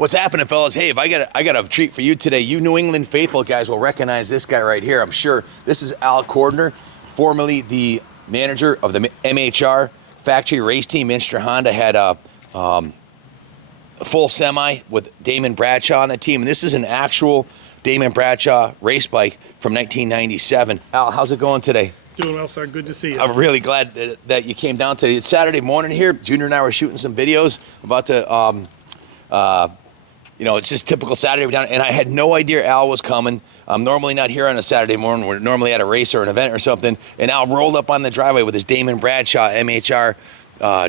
What's happening, fellas? Hey, if I got a treat for you today. You New England faithful guys will recognize this guy right here, I'm sure. This is Al Cordner, formerly the manager of the MHR factory race team. Minster Honda had a full semi with Damon Bradshaw on the team. And this is an actual Damon Bradshaw race bike from 1997. Al, how's it going today? Doing well, sir. Good to see you. I'm really glad that you came down today. It's Saturday morning here. Junior and I were shooting some videos about to, it's just typical Saturday. We're down, and I had no idea Al was coming. I'm normally not here on a Saturday morning. We're normally at a race or an event or something. And Al rolled up on the driveway with his Damon Bradshaw MHR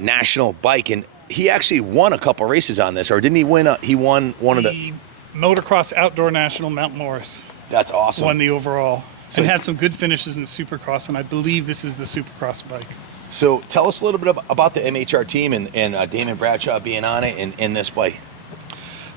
national bike. And he actually won a couple races on this, or didn't he win? He won one of the Motocross Outdoor National Mount Morris. That's awesome. Won the overall. And had some good finishes in Supercross, and I believe this is the Supercross bike. So tell us a little bit about the MHR team and Damon Bradshaw being on it and this bike.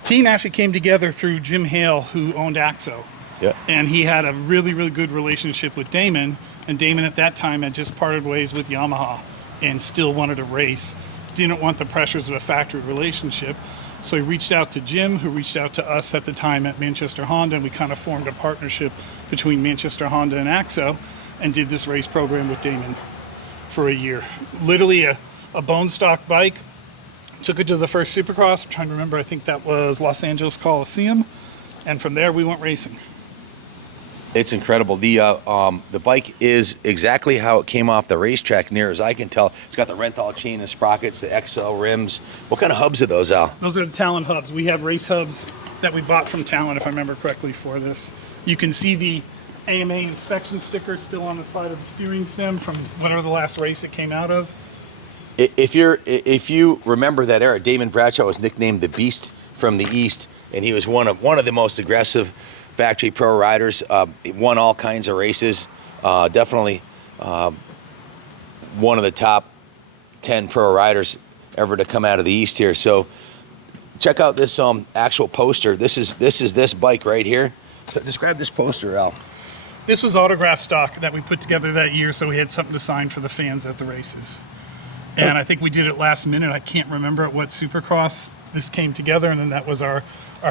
Team actually came together through Jim Hale, who owned Axo. Yeah. And he had a really, really good relationship with Damon, and Damon at that time had just parted ways with Yamaha and still wanted to race. Didn't want the pressures of a factory relationship. So he reached out to Jim, who reached out to us at the time at Manchester Honda, and we kind of formed a partnership between Manchester Honda and Axo and did this race program with Damon for a year. Literally a bone stock bike. Took it to the first Supercross. I'm trying to remember, I think that was Los Angeles Coliseum. And from there we went racing. It's incredible. The bike is exactly how it came off the racetrack, near as I can tell. It's got the Renthal chain and sprockets, the XL rims. What kind of hubs are those, Al? Those are the Talon hubs. We have race hubs that we bought from Talon, if I remember correctly, for this. You can see the AMA inspection sticker still on the side of the steering stem from whatever the last race it came out of. If you remember that era, Damon Bradshaw was nicknamed the Beast from the East, and he was one of the most aggressive factory pro riders. He won all kinds of races. Definitely one of the top 10 pro riders ever to come out of the East here. So check out this actual poster. This is this bike right here. So describe this poster, Al. This was autograph stock that we put together that year, so we had something to sign for the fans at the races. And I think we did it last minute. I can't remember at what Supercross this came together, and then that was our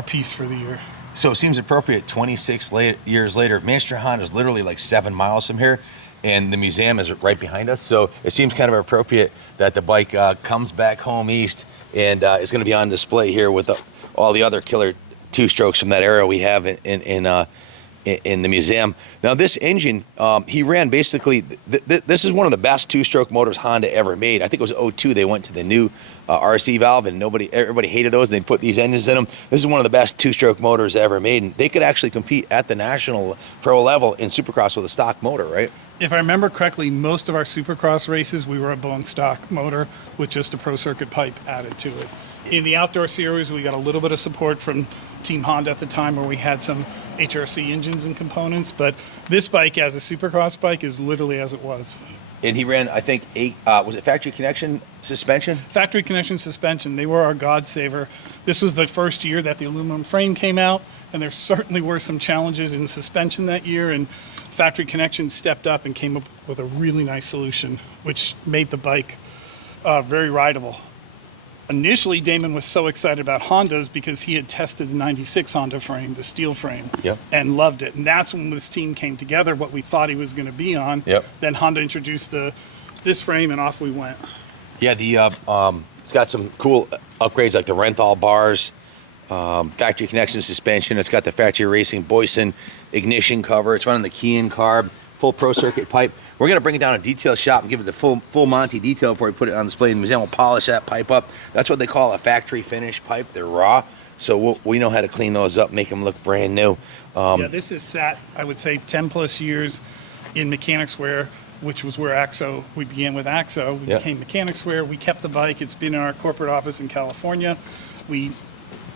piece for the year. So it seems appropriate 26 years later. Manchester Honda is literally like 7 miles from here, and the museum is right behind us. So it seems kind of appropriate that the bike comes back home east and is going to be on display here with all the other killer two-strokes from that era we have in the museum. Now this engine, he ran basically, this is one of the best two-stroke motors Honda ever made. I think it was 02 they went to the new RC valve, and everybody hated those, and they put these engines in them. This is one of the best two-stroke motors ever made, and they could actually compete at the national pro level in Supercross with a stock motor, right? If I remember correctly, most of our Supercross races, we were a bone stock motor with just a pro circuit pipe added to it. In the outdoor series, we got a little bit of support from Team Honda at the time, where we had some HRC engines and components, but this bike as a Supercross bike is literally as it was. And he ran, I think, was it Factory Connection suspension? Factory Connection suspension. They were our God saver. This was the first year that the aluminum frame came out, and there certainly were some challenges in suspension that year, and Factory Connection stepped up and came up with a really nice solution, which made the bike very rideable. Initially, Damon was so excited about Hondas because he had tested the 96 Honda frame, the steel frame, yep, and loved it. And that's when this team came together, what we thought he was going to be on. Yep. Then Honda introduced this frame, and off we went. Yeah, it's got some cool upgrades like the Renthal bars, Factory Connection suspension. It's got the Factory Racing Boyson ignition cover. It's running the Key-in carb, full pro circuit pipe. We're going to bring it down to detail shop and give it the full Monty detail before we put it on display in the museum. We'll polish that pipe up. That's what they call a factory finish pipe. They're raw, so we know how to clean those up, make them look brand new. Yeah, this is sat, I would say, 10 plus years in mechanics wear, which was where we began with Axo. We became mechanics wear. We kept the bike. It's been in our corporate office in California. We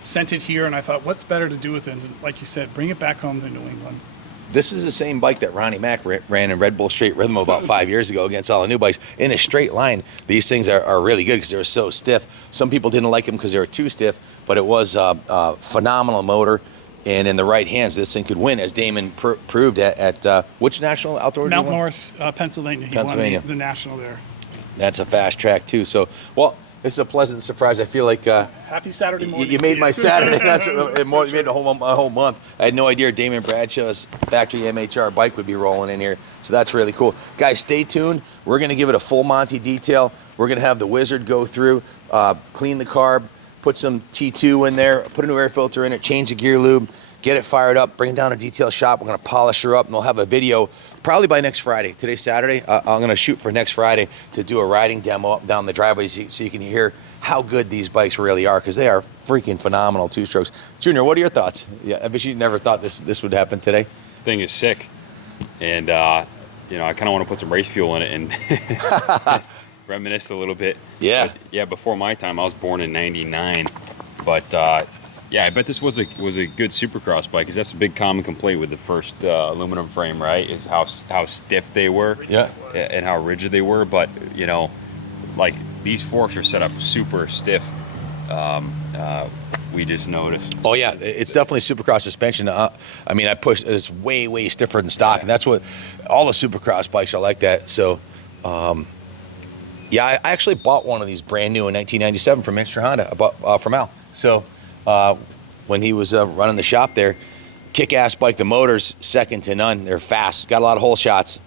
sent it here, and I thought, what's better to do with it? And like you said, bring it back home to New England. This is the same bike that Ronnie Mack ran in Red Bull Straight Rhythm about 5 years ago against all the new bikes. In a straight line, these things are really good because they're so stiff. Some people didn't like them because they were too stiff, but it was a phenomenal motor. And in the right hands, this thing could win, as Damon proved at which national outdoor? Mount Morris, Pennsylvania. He won the national there. That's a fast track too. So, well, This is a pleasant surprise. I feel like Happy Saturday morning. you made to my Saturday. That's more. You made a whole month. I had no idea Damon Bradshaw's factory MHR bike would be rolling in here. So that's really cool, guys. Stay tuned. We're gonna give it a full Monty detail. We're gonna have the Wizard go through, clean the carb, put some T2 in there, put a new air filter in it, change the gear lube, get it fired up, bring it down to detail shop. We're gonna polish her up, and we'll have a video probably by next Friday. Today's Saturday. I'm gonna shoot for next Friday to do a riding demo up and down the driveway so you can hear how good these bikes really are, because they are freaking phenomenal two-strokes. Junior, what are your thoughts? Yeah, I bet you never thought this would happen today. Thing is sick, and you know, I kind of want to put some race fuel in it and reminisce a little bit. Yeah. But, yeah, before my time. I was born in '99, but yeah, I bet this was a good Supercross bike, because that's a big common complaint with the first aluminum frame, right? Is how stiff they were, Yeah. and how rigid they were. But you know, like these forks are set up super stiff. We just noticed. Oh yeah, it's definitely Supercross suspension. I mean, I pushed. It's way stiffer than stock, and that's what all the Supercross bikes are like that. So, yeah, I actually bought one of these brand new in 1997 from Mr. Honda. I bought from Al. So, when he was running the shop there, kick-ass bike. The motor's second to none. They're fast. Got a lot of hole shots.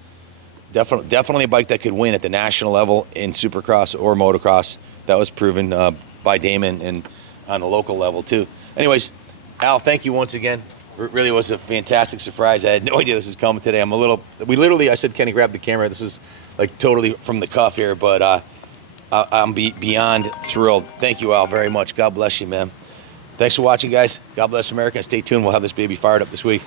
Definitely a bike that could win at the national level in Supercross or motocross. That was proven by Damon and on the local level too. Anyways, Al, thank you once again. It really was a fantastic surprise. I had no idea this was coming today. I said, Kenny, grab the camera. This is like totally from the cuff here, but I'm beyond thrilled. Thank you, Al, very much. God bless you, man. Thanks for watching, guys. God bless America, and stay tuned. We'll have this baby fired up this week.